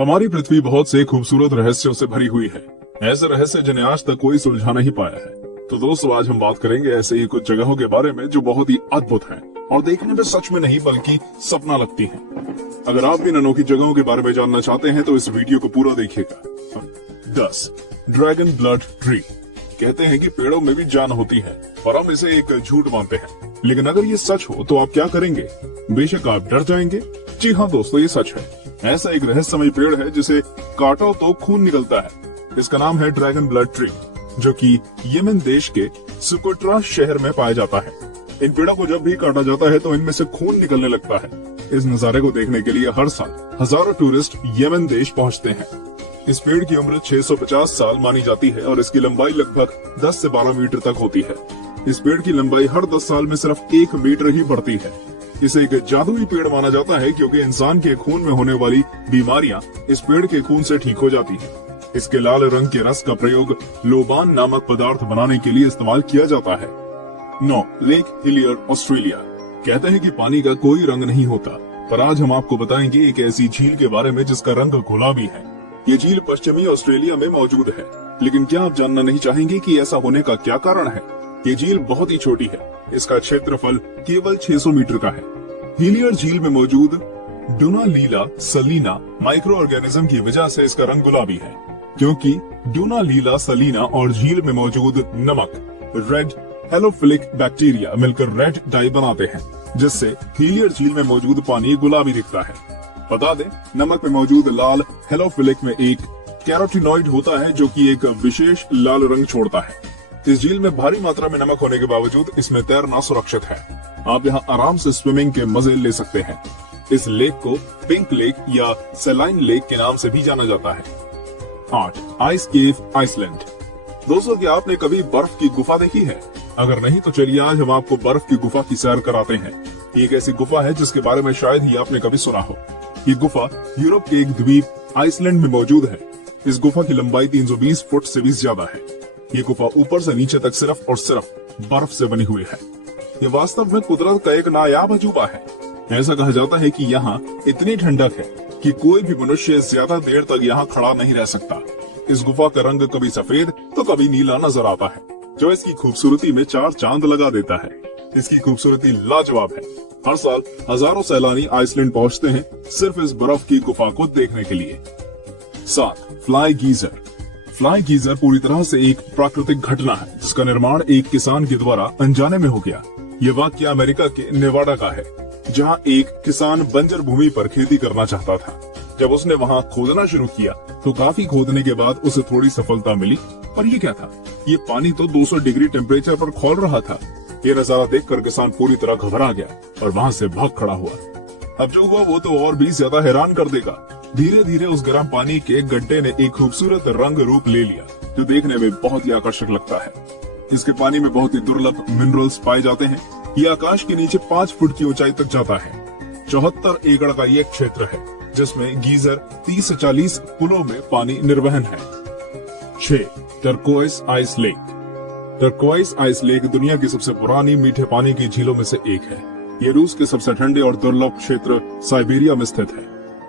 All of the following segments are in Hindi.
हमारी पृथ्वी बहुत से खूबसूरत रहस्यों से भरी हुई है। ऐसे रहस्य जिन्हें आज तक कोई सुलझा नहीं पाया है। तो दोस्तों, आज हम बात करेंगे ऐसे ही कुछ जगहों के बारे में जो बहुत ही अद्भुत हैं और देखने में सच में नहीं बल्कि सपना लगती हैं। अगर आप भी इन अनोखी जगहों के बारे में जानना चाहते हैं तो इस वीडियो को पूरा देखिएगा। 10. Dragon blood tree. कहते हैं कि पेड़ों में भी जान होती है, पर हम इसे एक झूठ मानते हैं। लेकिन अगर ये सच हो तो आप क्या करेंगे? बेशक आप डर जाएंगे। जी हाँ दोस्तों, ये सच है। ऐसा एक रहस्यमय पेड़ है जिसे काटो तो खून निकलता है। इसका नाम है ड्रैगन ब्लड ट्री, जो कि यमन देश के सुकोट्रा शहर में पाया जाता है। इन पेड़ों को जब भी काटा जाता है तो इनमें से खून निकलने लगता है। इस नजारे को देखने के लिए हर साल हजारों टूरिस्ट यमन देश पहुंचते हैं। इस पेड़ की उम्र 650 साल मानी जाती है और इसकी लंबाई लगभग 10 से 12 मीटर तक होती है। इस पेड़ की लंबाई हर 10 साल में सिर्फ 1 मीटर ही बढ़ती है। इसे एक जादुई पेड़ माना जाता है क्योंकि इंसान के खून में होने वाली बीमारियां इस पेड़ के खून से ठीक हो जाती है। इसके लाल रंग के रस का प्रयोग लोबान नामक पदार्थ बनाने के लिए इस्तेमाल किया जाता है। 9. Lake Hillier, Australia. कहते हैं कि पानी का कोई रंग नहीं होता, पर आज हम आपको बताएंगे एक ऐसी झील के बारे में जिसका रंग गुलाबी है। ये झील पश्चिमी ऑस्ट्रेलिया में मौजूद है, लेकिन क्या आप जानना नहीं चाहेंगे कि ऐसा होने का क्या कारण है? ये झील बहुत ही छोटी है। इसका क्षेत्रफल केवल 600 मीटर का है। हिलियर झील में मौजूद डुनालीला सलीना माइक्रो ऑर्गेनिज्म की वजह से इसका रंग गुलाबी है, क्योंकि डुनालीला सलीना और झील में मौजूद नमक रेड हेलोफिलिक बैक्टीरिया मिलकर रेड डाई बनाते हैं, जिससे हिलियर झील में मौजूद पानी गुलाबी दिखता है। बता दें, नमक में मौजूद लाल हेलोफिलिक में एक कैरोटीनॉइड होता है जो कि एक विशेष लाल रंग छोड़ता है। इस झील में भारी मात्रा में नमक होने के बावजूद इसमें तैरना सुरक्षित है। आप यहाँ आराम से स्विमिंग के मजे ले सकते हैं। इस लेक को पिंक लेक या सेलाइन लेक के नाम से भी जाना जाता है। 8. आइस केव, आइसलैंड। दोस्तों, क्या आपने कभी बर्फ की गुफा देखी है? अगर नहीं तो चलिए आज हम आपको बर्फ की गुफा की सैर कराते हैं। एक ऐसी गुफा है जिसके बारे में शायद ही आपने कभी सुना हो। ये गुफा यूरोप के एक द्वीप आइसलैंड में मौजूद है। इस गुफा की लंबाई 320 फुट से भी ज्यादा है। ये गुफा ऊपर से नीचे तक सिर्फ और सिर्फ बर्फ से बनी हुई है। ये वास्तव में कुदरत का एक नायाब अजूबा है। ऐसा कहा जाता है कि यहाँ इतनी ठंडक है कि कोई भी मनुष्य ज्यादा देर तक यहाँ खड़ा नहीं रह सकता। इस गुफा का रंग कभी सफेद तो कभी नीला नजर आता है, जो इसकी खूबसूरती में 4 चांद लगा देता है। इसकी खूबसूरती लाजवाब है। हर साल हजारों सैलानी आइसलैंड पहुँचते हैं सिर्फ इस बर्फ की गुफा को देखने के लिए। 7. Fly geyser. फ्लाई गीजर पूरी तरह से एक प्राकृतिक घटना है जिसका निर्माण एक किसान के द्वारा अनजाने में हो गया। ये वाकया अमेरिका के नेवाडा का है, जहां एक किसान बंजर भूमि पर खेती करना चाहता था। जब उसने वहां खोदना शुरू किया तो काफी खोदने के बाद उसे थोड़ी सफलता मिली, पर ये क्या था? ये पानी तो 200 डिग्री टेम्परेचर पर खौल रहा था। ये नजारा देखकर किसान पूरी तरह घबरा गया और वहां से भाग खड़ा हुआ। अब जो हुआ वो तो और भी ज्यादा हैरान कर देगा। धीरे धीरे उस गर्म पानी के गड्ढे ने एक खूबसूरत रंग रूप ले लिया, जो देखने में बहुत ही आकर्षक लगता है। इसके पानी में बहुत ही दुर्लभ मिनरल्स पाए जाते हैं। ये आकाश के नीचे 5 फुट की ऊंचाई तक जाता है। 74 एकड़ का ये क्षेत्र है जिसमें गीजर 30 से 40 पुलों में पानी निर्वहन है। 6. Turquoise ice lake. Turquoise ice lake दुनिया की सबसे पुरानी मीठे पानी की झीलों में से एक है। ये रूस के सबसे ठंडे और दुर्लभ क्षेत्र साइबेरिया में स्थित है।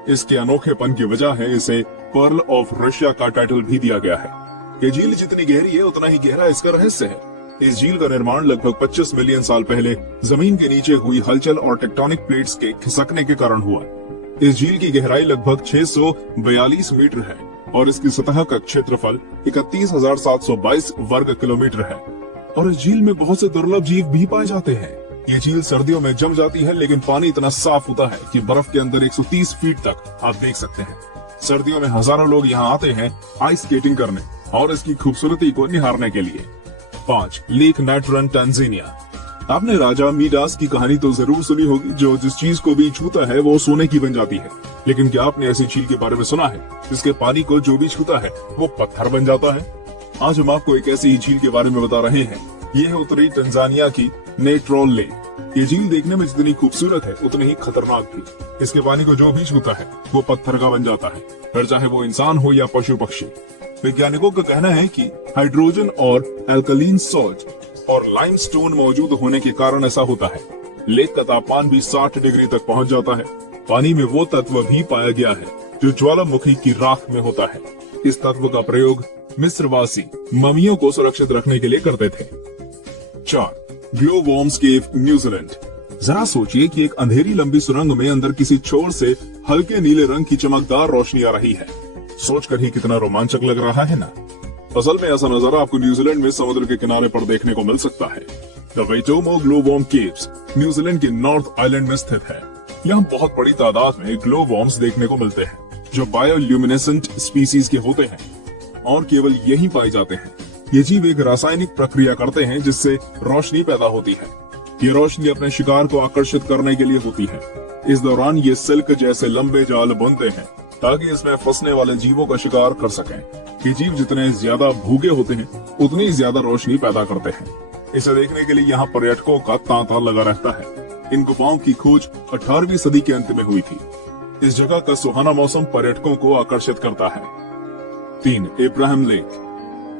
इसके अनोखेपन की वजह है इसे पर्ल ऑफ रशिया का टाइटल भी दिया गया है। ये झील जितनी गहरी है उतना ही गहरा इसका रहस्य है। इस झील का निर्माण लगभग 25 मिलियन साल पहले जमीन के नीचे हुई हलचल और टेक्टोनिक प्लेट्स के खिसकने के कारण हुआ। इस झील की गहराई लगभग 642 मीटर है और इसकी सतह का क्षेत्रफल 31,722 वर्ग किलोमीटर है। और इस झील में बहुत से दुर्लभ जीव भी पाए जाते हैं। ये झील सर्दियों में जम जाती है, लेकिन पानी इतना साफ होता है कि बर्फ के अंदर 130 फीट तक आप देख सकते हैं। सर्दियों में हजारों लोग यहाँ आते हैं आइस स्केटिंग करने और इसकी खूबसूरती को निहारने के लिए। 5. Lake Natron, Tanzania. आपने राजा मीडास की कहानी तो जरूर सुनी होगी, जो जिस चीज को भी छूता है वो सोने की बन जाती है। लेकिन क्या आपने ऐसी झील के बारे में सुना है जिसके पानी को जो भी छूता है वो पत्थर बन जाता है? आज हम आपको एक ऐसी झील के बारे में बता रहे हैं। ये है उत्तरी टंजानिया की नेट्रोल लेक। ये झील देखने में जितनी खूबसूरत है उतनी ही खतरनाक भी। इसके पानी को जो भी छूता है वो पत्थर का बन जाता है, फिर चाहे वो इंसान हो या पशु पक्षी। वैज्ञानिकों का कहना है कि हाइड्रोजन और एल्कलीन सॉल्ट और लाइमस्टोन मौजूद होने के कारण ऐसा होता है। लेक का तापमान भी 60 डिग्री तक पहुंच जाता है। पानी में वो तत्व भी पाया गया है जो ज्वालामुखी की राख में होता है। इस तत्व का प्रयोग मिस्रवासी ममियों को सुरक्षित रखने के लिए करते थे। 4. ग्लो वॉर्म्स केव, न्यूजीलैंड। जरा सोचिए कि एक अंधेरी लंबी सुरंग में अंदर किसी छोर से हल्के नीले रंग की चमकदार रोशनी आ रही है। सोचकर ही कितना रोमांचक लग रहा है ना। असल में ऐसा नजारा आपको न्यूजीलैंड में समुद्र के किनारे पर देखने को मिल सकता है। The Waitomo glow worm caves New Zealand के नॉर्थ आइलैंड में स्थित है। यहाँ बहुत बड़ी तादाद में ग्लो वॉर्म्स देखने को मिलते हैं, जो बायोल्यूमिनेसेंट स्पीसीज के होते हैं और केवल यहीं पाए जाते हैं। ये जीव एक रासायनिक प्रक्रिया करते हैं जिससे रोशनी पैदा होती है। ये रोशनी अपने शिकार को आकर्षित करने के लिए होती है। इस दौरान ये सिल्क जैसे लंबे जाल बुनते हैं ताकि इसमें फंसने वाले जीवों का शिकार कर सकें। ये जीव जितने ज्यादा भूखे होते हैं उतनी ज्यादा रोशनी पैदा करते हैं। इसे देखने के लिए यहाँ पर्यटकों का तांता लगा रहता है। इन गुफाओं की खोज 18वीं सदी के अंत में हुई थी। इस जगह का सुहाना मौसम पर्यटकों को आकर्षित करता है। 3. Abraham lake.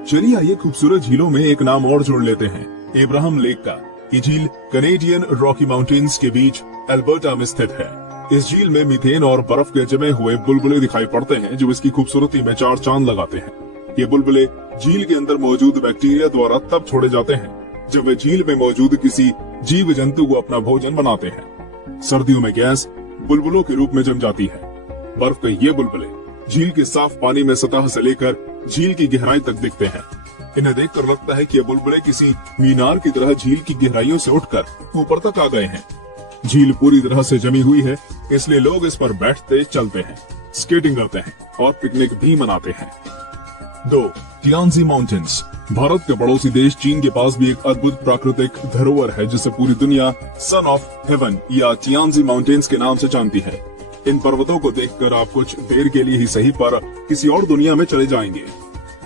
चलिए आइए खूबसूरत झीलों में एक नाम और जोड़ लेते हैं, एब्राहम लेक का। ये झील कनेडियन रॉकी माउंटेन्स के बीच अल्बर्टा में स्थित है। इस झील में मीथेन और बर्फ के जमे हुए बुलबुले दिखाई पड़ते हैं, जो इसकी खूबसूरती में 4 चांद लगाते हैं। ये बुलबुले झील के अंदर मौजूद बैक्टीरिया द्वारा तब छोड़े जाते हैं जब वे झील में मौजूद किसी जीव जंतु को अपना भोजन बनाते हैं। सर्दियों में गैस बुलबुलों के रूप में जम जाती है। बर्फ के ये बुलबुले झील के साफ पानी में सतह से लेकर झील की गहराई तक दिखते हैं। इन्हें देखकर लगता है कि ये बुलबुले किसी मीनार की तरह झील की गहराइयों से उठकर ऊपर तक आ गए हैं। झील पूरी तरह से जमी हुई है, इसलिए लोग इस पर बैठते, चलते हैं, स्केटिंग करते हैं और पिकनिक भी मनाते हैं। 2. तियानजी माउंटेन्स। भारत के पड़ोसी देश चीन के पास भी एक अद्भुत प्राकृतिक धरोहर है जिसे पूरी दुनिया सन ऑफ हेवन या तियानजी माउंटेन्स के नाम से जानती है। इन पर्वतों को देखकर आप कुछ देर के लिए ही सही पर किसी और दुनिया में चले जाएंगे।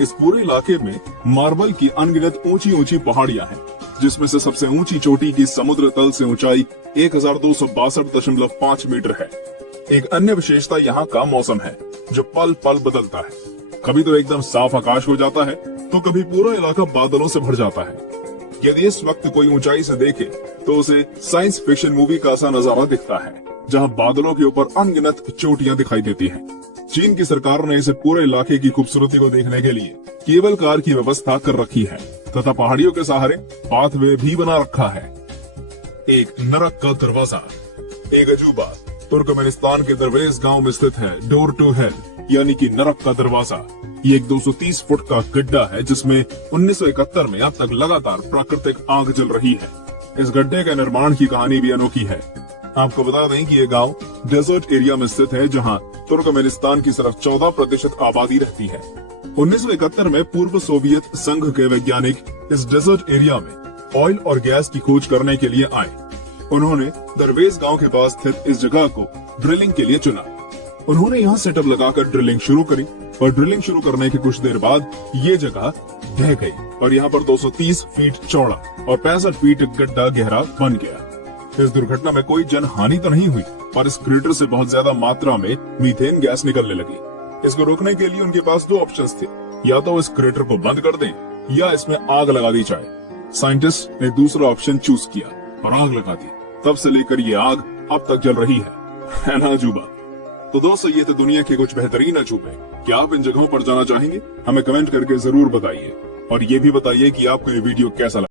इस पूरे इलाके में मार्बल की अनगिनत ऊंची ऊंची पहाड़ियां हैं, जिसमें से सबसे ऊंची चोटी की समुद्र तल से ऊंचाई 1262.5 मीटर है। एक अन्य विशेषता यहाँ का मौसम है, जो पल पल बदलता है। कभी तो एकदम साफ आकाश हो जाता है, तो कभी पूरा इलाका बादलों से भर जाता है। यदि इस वक्त कोई ऊंचाई से देखे तो उसे साइंस फिक्शन मूवी का सा नजारा दिखता है, जहाँ बादलों के ऊपर अनगिनत चोटियां दिखाई देती हैं। चीन की सरकार ने इसे पूरे इलाके की खूबसूरती को देखने के लिए केबल कार की व्यवस्था कर रखी है तथा पहाड़ियों के सहारे पाथवे भी बना रखा है। एक नरक का दरवाजा। एक अजूबा तुर्कमेनिस्तान के दरवेज गांव में स्थित है डोर टू हेल, यानी कि नरक का दरवाजा। ये एक 230 फुट का गड्ढा है जिसमें 1971 में अब तक लगातार प्राकृतिक आग जल रही है। इस गड्ढे के निर्माण की कहानी भी अनोखी है। आपको बता दें कि ये गांव डेजर्ट एरिया में स्थित है, जहां तुर्कमेनिस्तान की सिर्फ 14% आबादी रहती है। 1971 में पूर्व सोवियत संघ के वैज्ञानिक इस डेजर्ट एरिया में ऑयल और गैस की खोज करने के लिए आए। उन्होंने दरवेज गांव के पास स्थित इस जगह को ड्रिलिंग के लिए चुना। उन्होंने यहाँ सेटअप लगाकर ड्रिलिंग शुरू करी और ड्रिलिंग शुरू करने के कुछ देर बाद ये जगह ढह गई और यहाँ पर 230 फीट चौड़ा और 65 फीट गड्ढा गहरा बन गया। इस दुर्घटना में कोई जनहानि तो नहीं हुई, पर इस क्रेटर से बहुत ज्यादा मात्रा में मीथेन गैस निकलने लगी। इसको रोकने के लिए उनके पास 2 ऑप्शंस थे, या तो इस क्रेटर को बंद कर दें या इसमें आग लगा दी जाए। साइंटिस्ट ने दूसरा ऑप्शन चूज किया और आग लगा दी। तब से लेकर ये आग अब तक जल रही है ना अजूबा? तो दोस्तों, ये थे दुनिया के कुछ बेहतरीन अजूबे। क्या आप इन जगहों पर जाना चाहेंगे? हमें कमेंट करके जरूर बताइए और ये भी बताइए कि आपको ये वीडियो कैसा लगा।